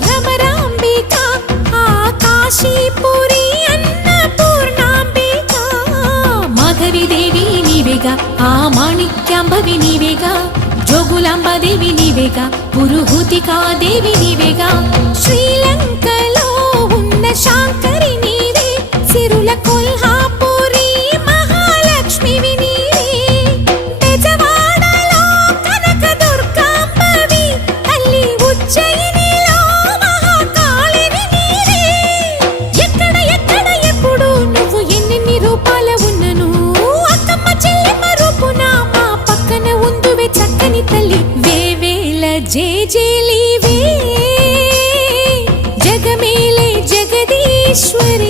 భ్రమరాంబికా ఆ కాశీపురి అన్నపూర్ణాంబికా మాధవి దేవి నీవేగా ఆ మాణిక్యాంబవి నీవేగా జోగులాంబ దేవి నీవేగా పురుహూతికా దేవి నీవేగా శ్రీలంకలో ఉన్న శాంకరి నీవే సిరుల కొల్హాపురి మహాలక్ష్మివి నీవే బెజవాడలో కనక దుర్గాంబవి తల్లి ఉజ్జయినిలో మహాకాళిని నీవే ఎక్కడ ఎక్కడ ఎప్పుడు నువ్వు ఎన్నెన్ని రూపాల ఉన్నను అక్కమ్మ చెల్లెమ్మ రూపున మా పక్కన ఉందువే చక్కని తల్లి వేవేల జేజేలివే జగమేలే జగదీశ్వరి